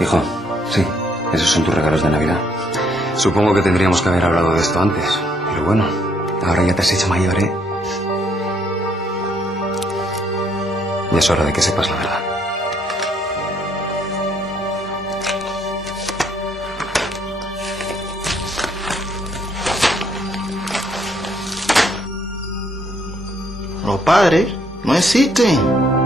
Hijo, sí, esos son tus regalos de Navidad. Supongo que tendríamos que haber hablado de esto antes, pero bueno, ahora ya te has hecho mayor, ¿eh? Y es hora de que sepas la verdad. Los padres no existen.